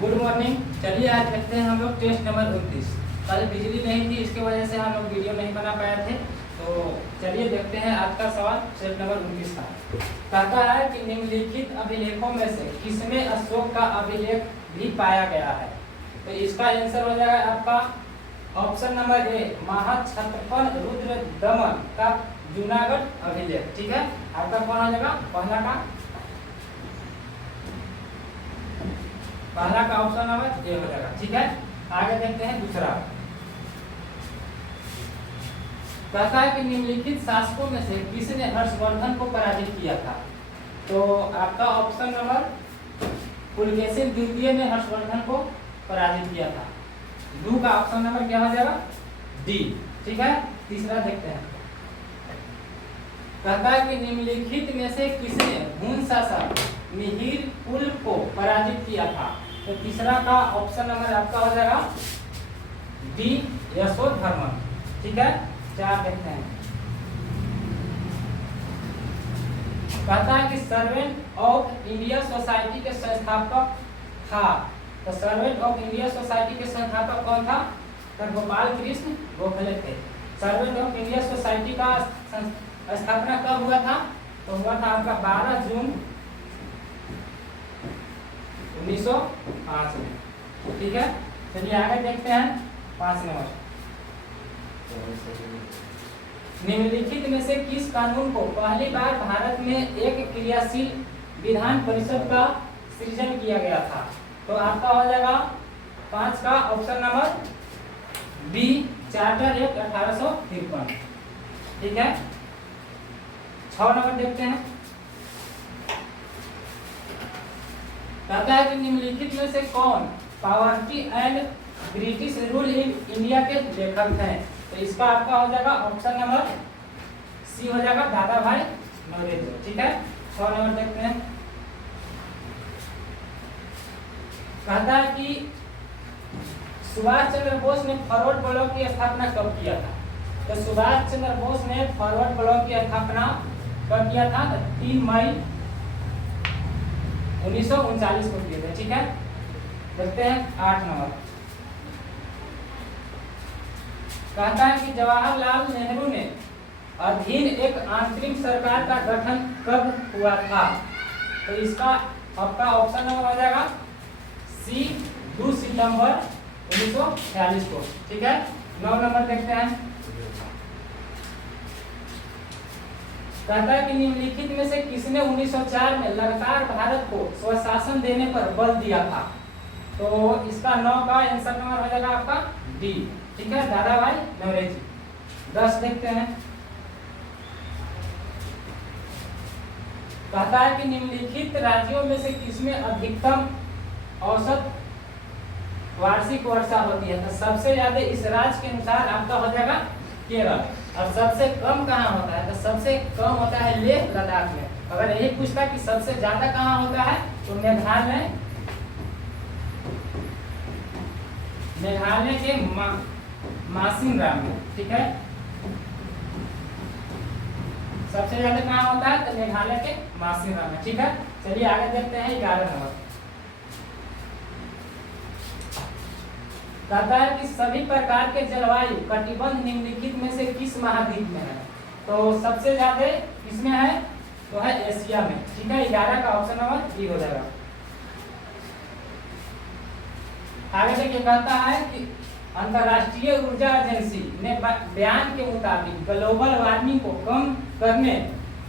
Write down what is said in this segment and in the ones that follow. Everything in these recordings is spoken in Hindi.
Good morning. चलिए आज देखते हैं हम लोग टेस्ट नंबर 29। कल बिजली नहीं थी, इसके वजह से हम लोग वीडियो नहीं बना पाए थे। तो चलिए देखते हैं आज का सवाल टेस्ट नंबर 29 का। कहता है कि निम्नलिखित अभिलेखों में से किसमें अशोक का अभिलेख भी पाया गया है। तो इसका आंसर हो जाएगा आपका ऑप्शन नंबर ए, महाक्षत्रपन रुद्र दमन का जूनागढ़ अभिलेख। ठीक है, आपका कौन हो जाएगा पहला का ऑप्शन नंबर ए हो जाएगा। ठीक है, आगे देखते हैं दूसरा। कहता है कि निम्नलिखित शासकों में से किसने हर्षवर्धन को पराजित किया था। तो आपका ऑप्शन नंबर पुलकेशिन द्वितीय ने हर्षवर्धन को पराजित किया था। दो का ऑप्शन नंबर क्या हो जाएगा डी। ठीक है, तीसरा देखते हैं। कहता है कि निम्नलिखित में से किसने हुन शासक मिहिर कुल को पराजित किया था। तो तीसरा का ऑप्शन नंबर आपका हो जाएगा डी, यशोधर्मन। ठीक है, चार देखते हैं। कहता है कि सर्वेंट ऑफ इंडिया सोसाइटी के संस्थापक था। तो सर्वेंट ऑफ इंडिया सोसाइटी के संस्थापक कौन था। तो गोपाल कृष्ण गोखले थे। सर्वेंट ऑफ इंडिया सोसाइटी का स्थापना कब हुआ था। तो हुआ था आपका 12 जून 1905 में। ठीक है, चलिए आगे देखते हैं 5 नंबर। निम्नलिखित में से किस कानून को पहली बार भारत में एक क्रियाशील विधान परिषद का सृजन किया गया था। तो आपका हो जाएगा 5 का option number B, charter act 1853। ठीक है, 6 नंबर देखते हैं। कहता है कि निम्नलिखित में से कौन poverty and British rule in India के लेखक हैं। तो इसका आपका हो जाएगा ऑप्शन नंबर सी हो जाएगा दादा भाई नौरोजी। ठीक है, 6 नंबर देखते हैं। कहता है कि सुभाष चंद्र बोस ने फॉरवर्ड ब्लॉक की स्थापना कब किया था। तो सुभाष चंद्र बोस ने फॉरवर्ड ब्लॉक की स्थापना कब किया था। 3 मई 1939 को किए थे। ठीक है, देखते हैं 8 नंबर। कहता है कि जवाहरलाल नेहरू ने अधीन एक आंतरिक सरकार का गठन कब हुआ था। तो इसका आपका ऑप्शन नंबर हो जाएगा सी, 2 सितंबर 1946 को। ठीक है, 9 नंबर देखते हैं। कहता है कि निम्नलिखित में से किसने 1904 में लगातार भारत को स्वशासन देने पर बल दिया था। तो इसका 9 का आंसर नंबर हो जाएगा आपका डी। ठीक है, दादा भाई नौरोजी। 10 देखते हैं। कहता है कि निम्नलिखित राज्यों में से किसमें अधिकतम औसत वार्षिक वर्षा होती है। तो सबसे ज्यादा इस राज्य के अनुसार आपका हो जाएगा केरल। और सबसे कम कहाँ होता है। तो सबसे कम होता है लेह लद्दाख में। अगर यही पूछता कि सबसे ज्यादा कहाँ होता है तो मेघालय के मासिन राम में। ठीक है, सबसे ज्यादा कहाँ होता है तो मेघालय के मासिन राम में। ठीक है, चलिए आगे देखते हैं 11 नंबर। कहता है कि सभी प्रकार के जलवायु कटिबंध निम्नलिखित में से किस महाद्वीप में है। तो सबसे ज्यादा किसमें है तो है एशिया में। ठीक है, 11 का ऑप्शन नंबर बी हो जाएगा। आगे देखिए, कहता है कि अंतर्राष्ट्रीय ऊर्जा एजेंसी ने बयान के मुताबिक ग्लोबल वार्मिंग को कम करने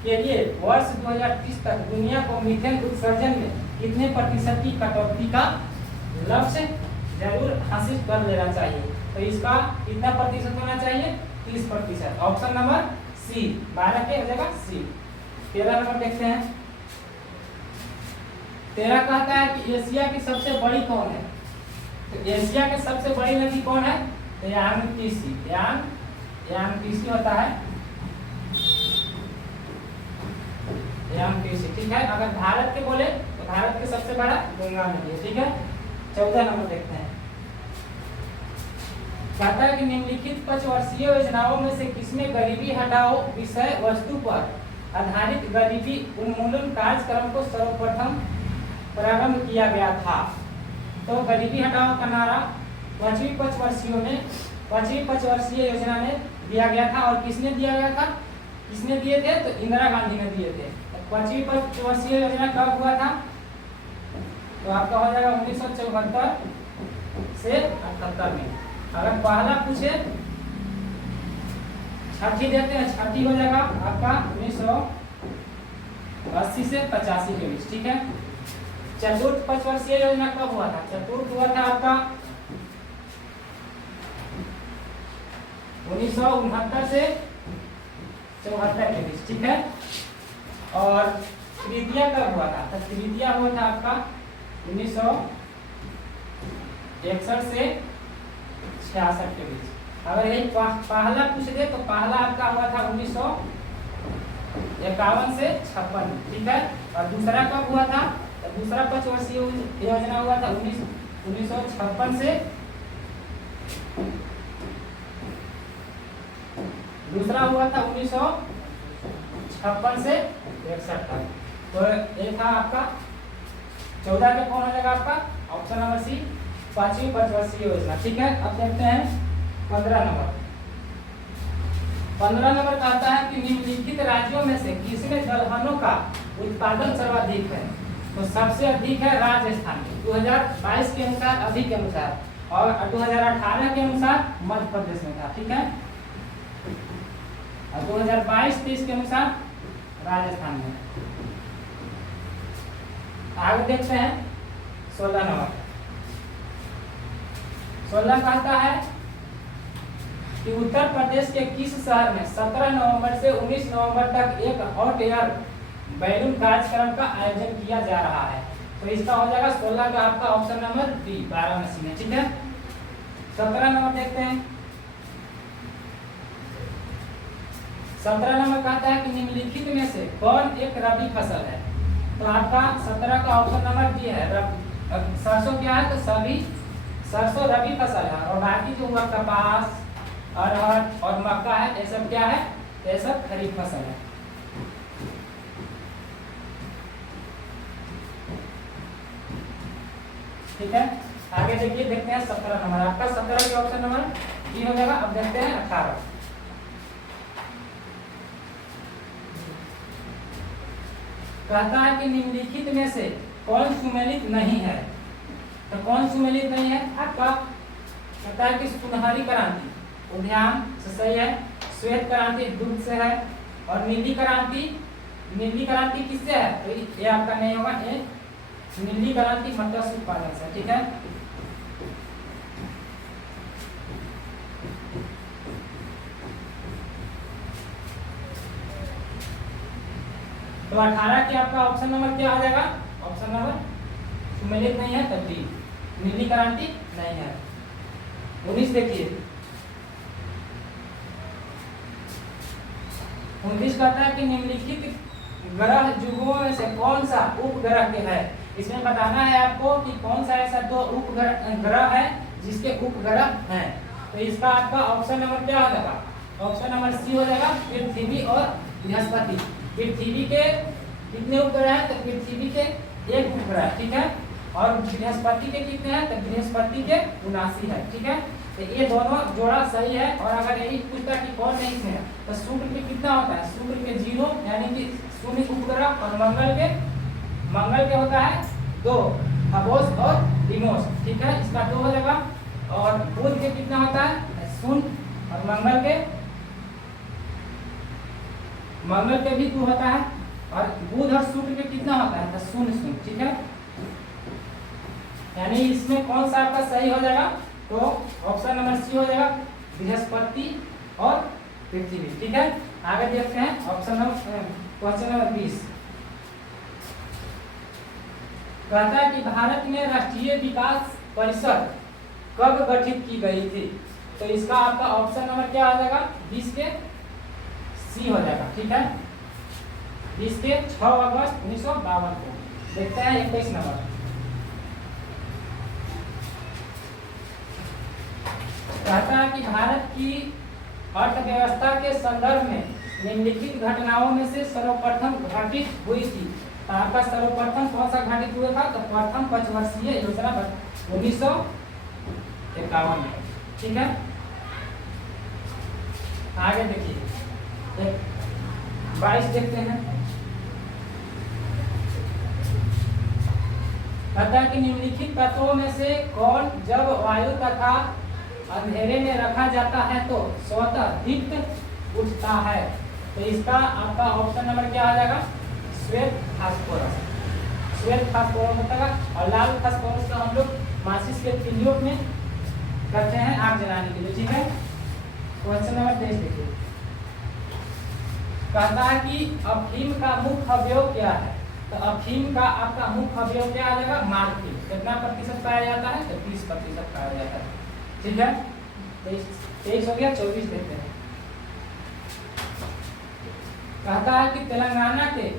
के लिए वर्ष 2030 तक दुनिया को मीथेन उत्सर्जन में कितने प्रतिशत की कटौती का लक्ष्य जरूर हासिल कर लेना चाहिए। तो इसका कितना प्रतिशत होना चाहिए 30%। ऑप्शन नंबर सी, 12 के हो जाएगा सी। 13 नंबर देखते हैं। 13 कहता है कि एशिया की सबसे बड़ी कौन है। तो एशिया की सबसे बड़ी नदी कौन है तो यांगटीसी होता है यांगटीसी। ठीक है, अगर भारत के बोले तो भारत के सबसे बड़ा गंगा नदी है। ठीक है, 14 नंबर देखते हैं। कहता है कि निम्नलिखित 5 वर्षीय योजनाओं में से किसमें गरीबी हटाओ विषय वस्तु पर आधारित गरीबी उन्मूलन कार्यक्रम को सर्वप्रथम प्रारंभ किया गया था। तो गरीबी हटाओ का नारा पांचवी पंचवर्षीय योजना में दिया गया था। और किसने दिया गया था, किसने दिए थे, तो इंदिरा गांधी ने दिए थे। पांचवी पंचवर्षीय योजना कब हुआ था, तो आपका हो जाएगा 1974 से 78 में। अगर पहला पूछे छठी देते हैं, छठी हो जाएगा आपका 1980 से 85 के बीच, ठीक है। चतुर्थ पंचवर्षीय योजना कब हुआ था, चतुर्थ हुआ था आपका 1969 से 74 के बीच, ठीक है। और तृतीया कब हुआ था, तो तृतीया हुआ था आपका 1961 से 66 के बीच। अगर यही पहला पूछ दे तो पहला आपका हुआ था 1951 से 56, ठीक है। और दूसरा कब हुआ था, तो दूसरा पंचवर्षीय योजना हुआ था 1956 से, दूसरा हुआ था 1956 से 61 तक। तो ये था आपका 14 में कौन हो जाएगा आपका ऑप्शन नंबर सी, पांचवी पंचवर्षीय योजना, ठीक है। अब देखते हैं 15 नंबर। 15 नंबर कहता है कि निम्नलिखित राज्यों में से किसमें दलहनों का उत्पादन सर्वाधिक है, तो सबसे अधिक है राजस्थान में 2022 के अनुसार, अभी के अनुसार, और 2018 के अनुसार मध्य प्रदेश में था, ठीक है। और 2022-23 के अनुसार राजस्थान में। आगे देखते हैं 16 नंबर। 16 कहता है कि उत्तर प्रदेश के किस शहर में 17 नवंबर से 19 नवंबर तक एक हॉट एयर बैलून कार्यक्रम का आयोजन किया जा रहा है, तो इसका हो जाएगा 16 का आपका ऑप्शन नंबर डी, वाराणसी में, ठीक है। 17 नंबर देखते हैं। 17 नंबर कहता है कि निम्नलिखित में से कौन एक रबी फसल है, तो आपका 17 का ऑप्शन नंबर डी है। सरसों क्या है, तो सभी सरसों रबी फसल है, और बाकी जो हुआ कपास, अरहर और मक्का है, ये सब क्या है, ये सब खरीफ फसल है। ठीक है। आगे देखिए, देखते हैं 17 नंबर। आपका 17 के ऑप्शन नंबर डी हो जाएगा। अब देखते हैं 18। कहता है कि निम्नलिखित में से कौन सुमेलित नहीं है, तो कौन सुमेलित नहीं है आपका, कहता है कि सुनहरी क्रांति उद्यान से सही है, श्वेत क्रांति दूध से है, और नीली क्रांति किससे है, तो ये आपका नहीं होगा। ये नीली क्रांति मत्स्य उत्पादन से, ठीक है। तो 18 के आपका ऑप्शन नंबर क्या आ जाएगा, ऑप्शन नंबर सुमेलित नहीं है, तब डी, नीली क्रांति नहीं है। 19 देखिए, 19 कहता है कि निम्नलिखित ग्रह युगों में से कौन सा उपग्रह के है। इसमें बताना है आपको कि कौन सा ऐसा दो उपग्रह है जिसके उपग्रह हैं। तो इसका आपका ऑप्शन नंबर क्या हो जाएगा, ऑप्शन नंबर सी हो जाएगा, पृथ्वी और बृहस्पति। पृथ्वी के कितने उपग्रह हैं, तो पृथ्वी के एक उपग्रह, ठीक है। और बृहस्पति के कितने हैं, तो बृहस्पति के 79 है, ठीक है। तो ये दोनों जोड़ा सही है। और अगर यही पूछता कि कौन नहीं इसमें है, तो शुक्र के कितना होता है, शुक्र के 0 यानी कि शून्य उपग्रह, और मंगल के होता है 2, हबोस और डिमोस, ठीक है। इसका 2 हो जाएगा। और बुध के कितना होता है, 0, और मंगल के भी 2 होता है। और बुध और शुक्र के कितना होता है, 0, ठीक है। यानी इसमें कौन सा आपका सही हो जाएगा, तो ऑप्शन नंबर सी हो जाएगा, बृहस्पति और पृथ्वी, ठीक है। आगे देखते हैं ऑप्शन नंबर क्वेश्चन नंबर 20। कहता है कि भारत में राष्ट्रीय विकास परिषद कब गठित की गई थी, तो इसका आपका ऑप्शन नंबर क्या आ जाएगा, 20 के सी हो जाएगा, ठीक है। 20 के 6 अगस्त 1952 को। देखते हैं 21 नंबर। कहता है कि भारत की अर्थव्यवस्था के संदर्भ में निम्नलिखित घटनाओं में से सर्वप्रथम घटित हुई थी आपका सर्वप्रथम कौन सा घटित हुआ था? तो प्रथम पंचवर्षीय योजना 1951 में। ठीक है, आगे देखिए 22 देखते हैं। कहता है कि निम्नलिखित तत्वों में से कौन जब वायु तथा अंधेरे में रखा जाता है तो स्वतः दीप्त उठता है? तो इसका आपका ऑप्शन नंबर क्या आ जाएगा? श्वेत फास्फोरस। श्वेत फास्फोरस होता है, और लाल फास्फोरस का हम लोग माचिस के तिलियों में करते हैं आग जलाने के लिए। ठीक है, क्वेश्चन नंबर 23 देखिए। कहता है कि अफीम का मुख्य अवयव क्या है? तो अफीम का आपका मुख्य अवयव क्या आ जाएगा? मार्फिन। कितना प्रतिशत पाया जाता है? तो 30% पाया जाता है। ठीक है, 23 हो गया। 24 देखते हैं। कहता है कि तेलंगाना के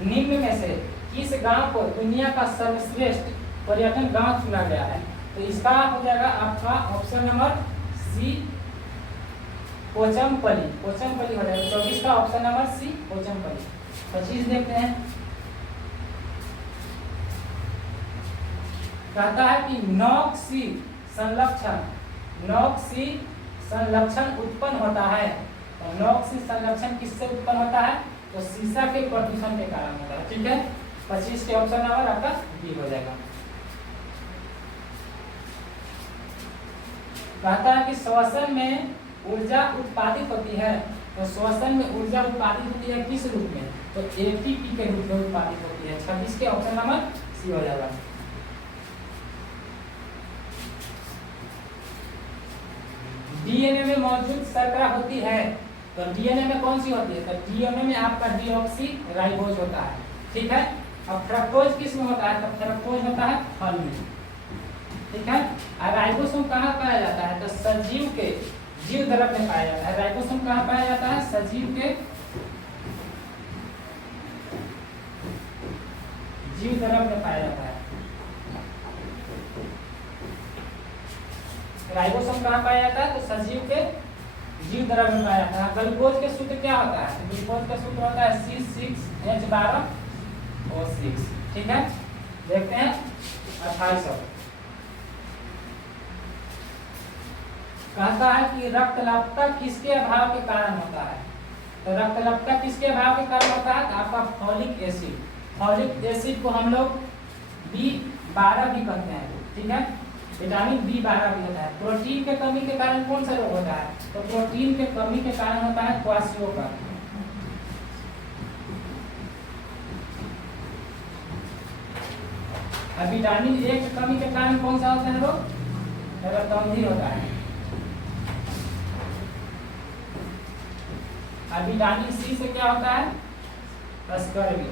निम्न में से किस गांव को दुनिया का सर्वश्रेष्ठ पर्यटन गांव चुना गया है? तो इसका हो जाएगा आपका option number C, Pochampally. Pochampally हो जाएगा। 24 का ऑप्शन नंबर सी, पोचमपल्ली। 25 देखते हैं। कहता है कि नॉक्सी संलक्षण उत्पन्न होता है। तो नॉक्सी संलक्षण किससे उत्पन्न होता है? तो सीसा के प्रदूषण के कारण होता है। ठीक है, 25 के ऑप्शन नंबर आपका बी हो जाएगा। कहता है कि श्वसन में ऊर्जा उत्पादित होती है। तो श्वसन में ऊर्जा उत्पादित होती है किस रूप में? तो एटीपी के रूप में उत्पादित होती है। 26 के ऑप्शन नंबर सी हो जाएगा। डीएनए में मौजूद शर्करा होती है। तो डीएनए में कौन सी होती है? तो डीएनए में आपका डीऑक्सी राइबोज होता है। ठीक है, अब फ्रक्टोज किस में होता है? तो फ्रक्टोज होता है फल में। ठीक है, और राइबोसोम कहाँ पाया जाता है? तो सजीव के जीव द्रव में पाया जाता है। राइबोसोम कहाँ पाया जाता है? सजीव के जीव द्रव में पाया जाता है। राइबोसोम कहाँ पाया जाता है? तो सजीव के जीव द्रव में पाया जाता है। ग्लूकोज के सूत्र क्या होता है? ग्लूकोज का सूत्र होता है C6H12O6। ठीक है, देखते हैं 2800। कहता है कि रक्तलवणता किसके अभाव के कारण होता है? तो रक्तलवणता किसके अभाव के कारण होता है? तो आपका फॉलिक एसिड। फॉलिक एसिड को हम लोग B12 भी कहते हैं। ठीक है, विटामिन B12 भी होता है। प्रोटीन के कमी के कारण कौन सा रोग होता है? तो प्रोटीन के कमी के कारण होता है क्वाशियोकर। और विटामिन ए की कमी के कारण कौन सा होता है रोग? रक्तअंधी होता है। और विटामिन सी से क्या होता है? स्कर्वी।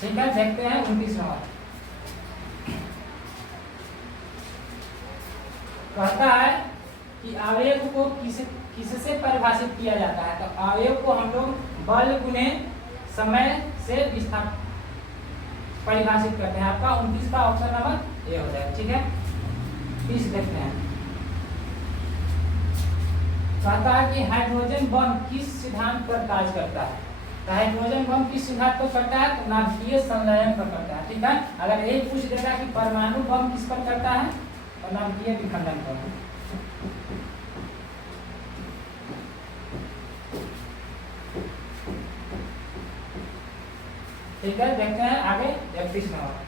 ठीक है, देखते हैं 29 नंबर। कहता है कि अवयव को किससे परिभाषित किया जाता है? तो अवयव को हम लोग बल गुणे समय से परिभाषित करते हैं। आपका 29 का ऑप्शन नंबर ए हो जाएगा। ठीक है, 30 देखते हैं। कहता है कि हाइड्रोजन बम किस सिद्धांत पर कार्य करता है? तो हाइड्रोजन बम किस सिद्धांत पर करता है? तो नाभिकीय संलयन पर करता है। ठीक है, अगर यही पूछ देता कि परमाणु बम किस पर करता है? तो नाभिकीय विखंडन पर। ठीक है, देखते हैं आगे 31 नंबर।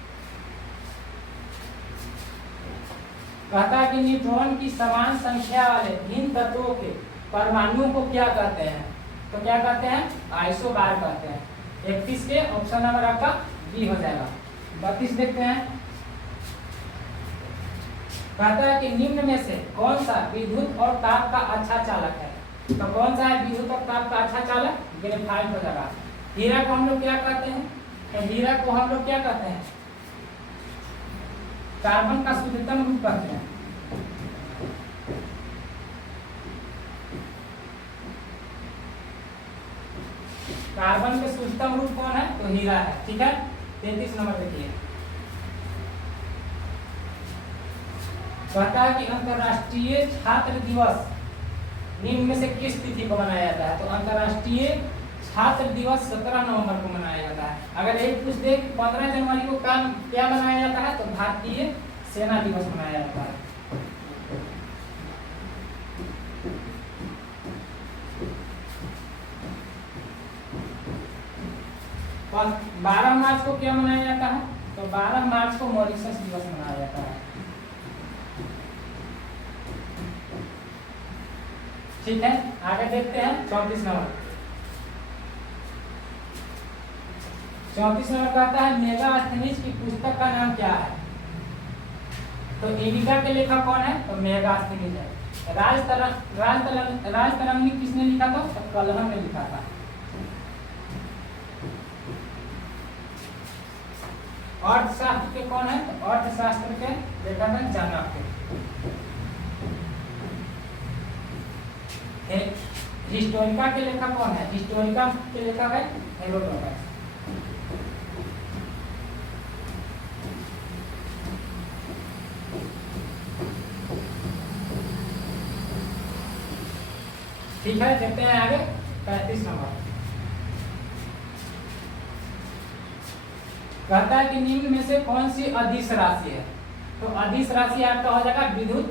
कहता है कि न्यूट्रॉन की समान संख्या वाले भिन्न तत्वों के परमाणुओं को क्या कहते हैं? तो क्या कहते हैं? आइसोबार कहते हैं। 31 के ऑप्शन नंबर आपका बी हो जाएगा। 32 देखते हैं। कहता है कि निम्न में से कौन सा विद्युत और ताप का अच्छा चालक है? तो कौन सा है विद्युत और ताप का अच्छा चालक? ग्रेफाइट हो जाएगा। हीरा को हम लोग क्या कहते हैं? तो हीरा को हम लोग क्या कहते हैं? कार्बन का शुद्धतम रूप कहते हैं। कार्बन के शुद्धतम रूप कौन है? तो हीरा है। ठीक है, 33 नंबर देखिए। कहता है कि अंतर्राष्ट्रीय छात्र दिवस निम्न में से किस तिथि को मनाया जाता है? तो अंतर्राष्ट्रीय छात्र दिवस 17 नवंबर को मनाया जाता है। अगर एक पूछ दे 15 जनवरी को क्या मनाया जाता है, तो भारतीय सेना दिवस मनाया जाता है। 12 मार्च को क्या मनाया जाता है, तो 12 मार्च को मॉरिशस दिवस मनाया जाता है। ठीक है, आगे देखते हैं 34 नंबर। 34 नंबर कहता है मेगास्थनीज की पुस्तक का नाम क्या है। तो एविका के लेखक कौन है, तो मेगास्थनीज है। राजतरंगिणी किसने लिखा था, तो कलहम ने लिखा था। अर्थशास्त्र के कौन है, तो अर्थशास्त्र के लेखक है चाणक्य। हिस्टोरिका के लेखक कौन है, हिस्टोरिका के लेखक है हेरोडोटस। ठीक है, देखते हैं आगे 35 नंबर। कहता है कि निम्न में से कौन सी अदिश राशि है, तो अदिश राशि आपका हो जाएगा विद्युत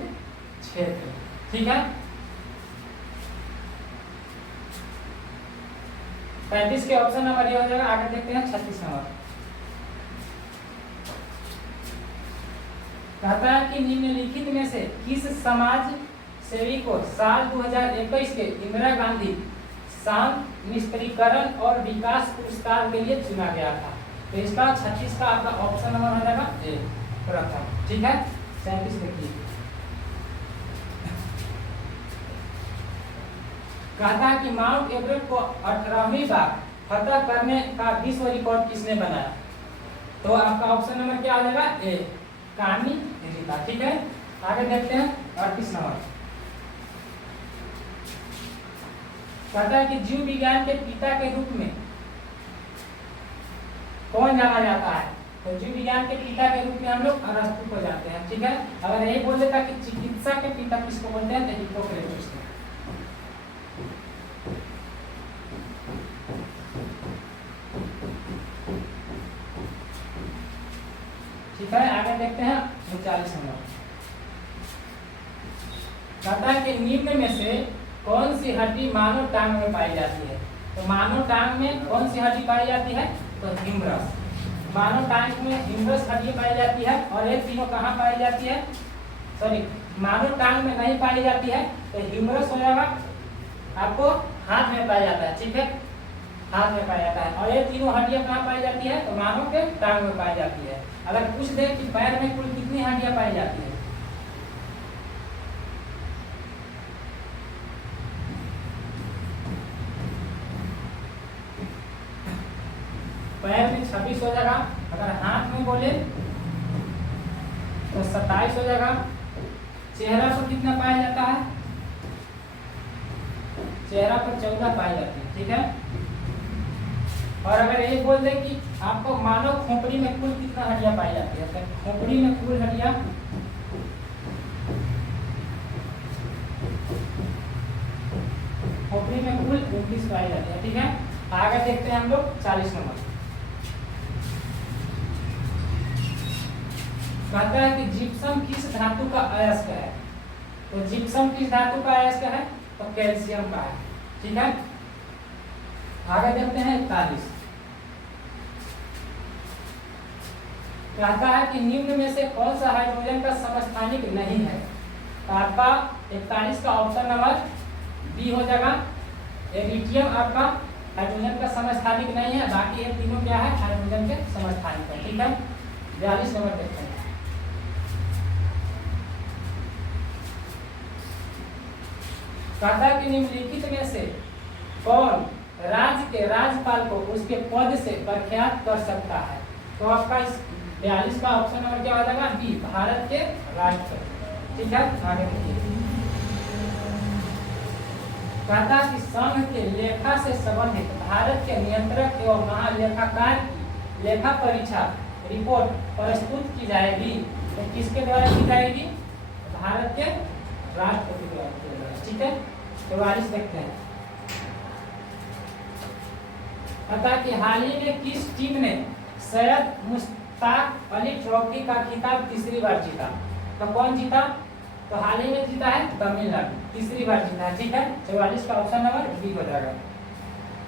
क्षेत्र। ठीक है, 35 के ऑप्शन नंबर ये हो जाएगा। आगे देखते हैं 36 नंबर। कहता है कि निम्नलिखित में से किस समाज सेवी को साल 2021 के इंदिरा गांधी शांत निष्क्रियकरण और विकास पुरस्कार के लिए चुना गया था। तो इसका 36 का आपका ऑप्शन नंबर हो जाएगा ए प्रथम। ठीक है, 37 देखिए। कहता है कि माउंट एवरेस्ट को 18वीं बार फतह करने का विश्व रिकॉर्ड किसने बनाया, तो आपका ऑप्शन नंबर क्या हो जाएगा ए कामी रीता। ठीक है, आगे देखते हैं 38 नंबर। कहता है कि जीव विज्ञान के पिता के रूप में कौन जाना जाता है, तो जीव विज्ञान के पिता के रूप में हम लोग अरस्तु को जानते हैं। ठीक है, अगर यही बोल देता कि चिकित्सा के पिता किसको बोलते हैं, तो हिप्पोक्रेटस को। ठीक है, आगे देखते हैं 39 नंबर। कहता है कि निम्न में से कौन सी हड्डी मानव टांग में पाई जाती है, तो मानव टांग में कौन सी हड्डी पाई जाती है, तो ह्यूमरस। मानव टांग में ह्यूमरस हड्डी पाई जाती है। और ये तीनों कहाँ पाई जाती है, सॉरी मानव टांग में नहीं पाई जाती है, तो ह्यूमरस हो जाएगा आपको हाथ में पाया जाता है। ठीक है, हाथ में पाया जाता है। और ये तीनों हड्डियां कहाँ पाई जाती है, तो मानव के टांग में पाई जाती है। अगर पूछ दे कि पैर में कुल कितनी हड्डियां पाई जाती है, पैर में 26 हो जाएगा। अगर हाथ में बोले तो 27 हो जाएगा। चेहरा पर कितना पाया जाता है, चेहरा पर 14 पाई जाती है। ठीक है, और अगर ये बोल दे कि आपको मानव खोपड़ी में कुल कितना हड्डियां पाई जाती है, तो खोपड़ी में कुल हड्डियां खोपड़ी में कुल 29 पाई जाती है। ठीक है, आगे देखते हैं हम लोग 40 नंबर। कहता है कि जिप्सम किस धातु का अयस्क है, तो जिप्सम किस धातु का अयस्क है, तो कैल्शियम का है। ठीक है, आगे देखते हैं 41। कहता है कि निम्न में से कौन सा हाइड्रोजन का समस्थानिक नहीं है, तो आपका 41 का ऑप्शन नंबर बी हो जाएगा। एरिटियम आपका हाइड्रोजन का समस्थानिक नहीं है, बाकी ये तीनों क्या है, हाइड्रोजन के समस्थानिक है। ठीक है, 42 नंबर देखते हैं। कहता है कि निम्नलिखित में से कौन राज्य के राज्यपाल को उसके पद से बर्खास्त कर सकता है, तो आपका इस 42 का ऑप्शन नंबर क्या हो जाएगा बी भारत के राष्ट्रपति। ठीक है, आगे देखिए। कहता है कि संघ के लेखा से संबंधित भारत के नियंत्रक एवं महालेखाकार की लेखा परीक्षा रिपोर्ट प्रस्तुत की जाएगी, तो किसके द्वारा की जाएगी, भारत के राष्ट्रपति द्वारा की जाएगी। ठीक है, 44 देखते हैं। कहता कि हाल ही में किस टीम ने सैयद मुश्ताक अली ट्रॉफी का खिताब तीसरी बार जीता? तो कौन जीता? तो हाल ही में जीता है तमिलनाडु, तीसरी बार जीता है। ठीक है, 44 का ऑप्शन नंबर बी हो जाएगा।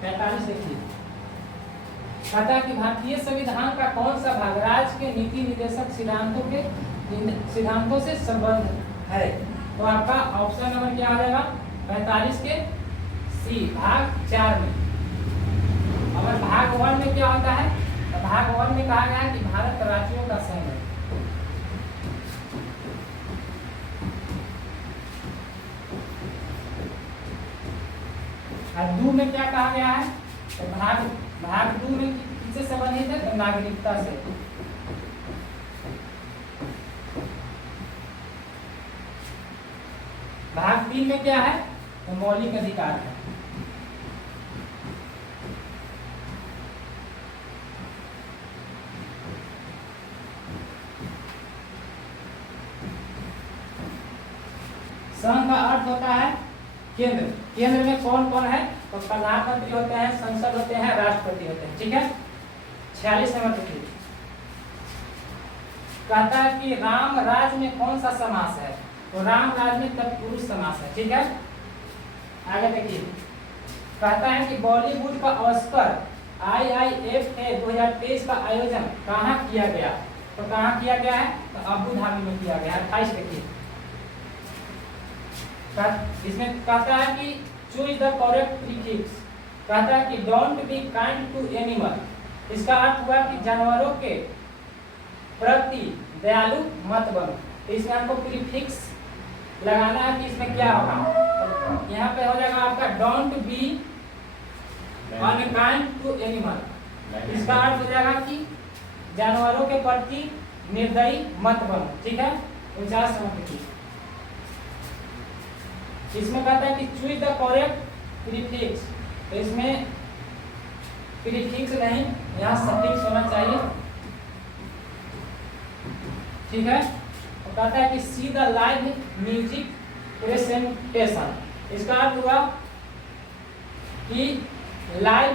45 देखिए, कहता है कि भारतीय संविधान का कौन सा भाग राज्य के नीति निर्देशक सिद्धांतों से संबंध है? तो आपका ऑप्शन नंबर क्या आ जाएगा? 45 के सी, भाग 4 में। अगर भाग 1 में क्या होता है? तो भाग 1 में कहा गया है कि भारत राज्यों का संघ है। और 2 में क्या कहा गया है? तो भाग 2 में किससे संबंधित है? तो नागरिकता से। भाग 3 में क्या है? तो मौलिक अधिकार है। संघ का अर्थ होता है केंद्र। केंद्र में कौन कौन है? तो प्रधानमंत्री होते हैं, संसद होते हैं, राष्ट्रपति होते हैं। ठीक है, 46 नंबर देखिए, कहता है कि राम राज में कौन सा समास है? तो राम राज में तत्पुरुष समास है। ठीक है, आगे देखिए, कहता है कि बॉलीवुड का ऑस्कर IIFA 2023 का आयोजन कहाँ किया गया? तो कहाँ किया गया है? तो अबू धाबी में किया गया है। 28 देखिए, इसमें कहता है कि चूज द करेक्ट प्रीफिक्स। कहता है कि don't be kind to animal, इसका अर्थ हुआ कि जानवरों के प्रति दयालु मत बनो। तो इसमें आपको प्रीफिक्स लगाना है कि इसमें क्या होगा। तो यहाँ पे हो जाएगा आपका don't be unkind to animal. इसका अर्थ हो जाएगा कि जानवरों के प्रति निर्दयी मत बनो। ठीक है, 49 नंबर देखिए, इसमें कहता है कि चूज द करेक्ट प्रीफिक्स। तो इसमें प्रीफिक्स नहीं, यहाँ सफिक्स होना चाहिए। ठीक है, तो कहता है कि see the live music presentation. इसका अर्थ हुआ कि लाइव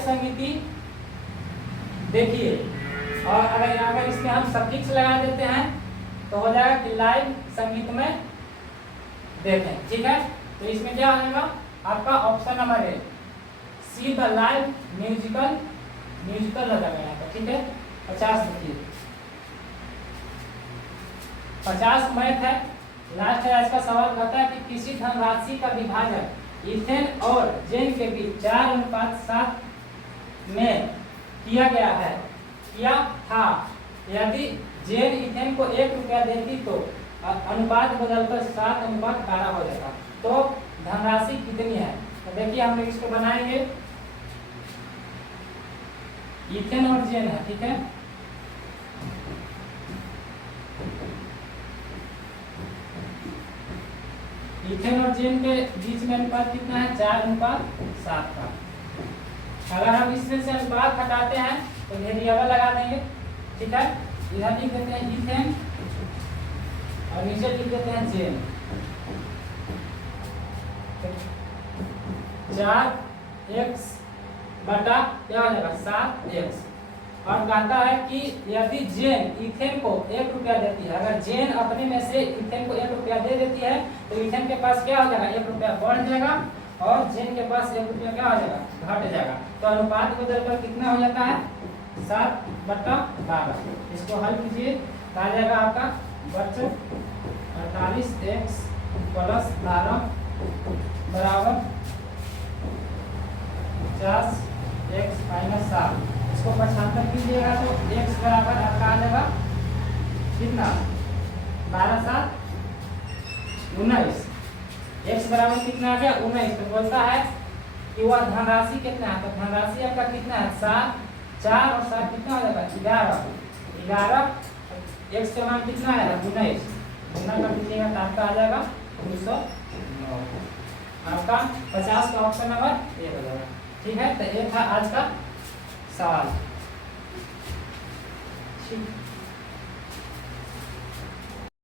संगीति देखिए। और अगर इसमें हम सफिक्स लगा देते हैं तो हो जाएगा कि लाइव संगीत में देखें। ठीक है, तो इसमें क्या हो जाएगा? आपका ऑप्शन नंबर है सी द लाइव म्यूजिकल हो जाएगा यहाँ पर। ठीक है, 50 देखिए, 50 मैथ है, लास्ट है। आज का सवाल कहता है कि किसी धनराशि का विभाजन इथेन और जेन के बीच 4:7 में किया गया है, किया था। यदि जेन इथेन को 1 रुपया देती तो अनुपात बदलकर 7:12 हो जाएगा। तो धनराशि कितनी है? तो देखिए हम लोग इसको बनाएंगे, इथेन और जेन है। ठीक है, इथेन और जेन के बीच में अनुपात कितना है? 4:7 का। अगर हम इसमें से अनुपात हटाते हैं तो वेरिएबल लगा देंगे। ठीक है, इधर लिख देते हैं इथेन और नीचे लिख देते हैं जेन। 4x बटा क्या हो जाएगा? 7x। और कहता है कि यदि जेन इथेन को 1 रुपया देती है, अगर जेन अपने में से इथेन को 1 रुपया दे देती है तो इथेन के पास क्या हो जाएगा? 1 रुपया बढ़ जाएगा और जेन के पास 1 रुपया क्या हो जाएगा? घट जाएगा। तो अनुपात बदलकर कितना हो जाता है? 7/12। इसको हल कीजिए, आ जाएगा आपका बचत 48x + 12 बराबर 50x - 7। इसको 75 कीजिएगा तो x बराबर आपका आ जाएगा कितना? 12×7 = 19। x बराबर कितना आ गया? 19। तो बोलता है कि वह धनराशि कितना है? तो धनराशि आपका कितना है? 7, 4 और 7 कितना हो जाएगा? 11। x का मान कितना है? 19। गुना कर दीजिएगा तो आपका आ जाएगा 209। आपका 50 का ऑप्शन नंबर ए हो जाएगा। ठीक है, तो ये था आज का सवाल। ठीक।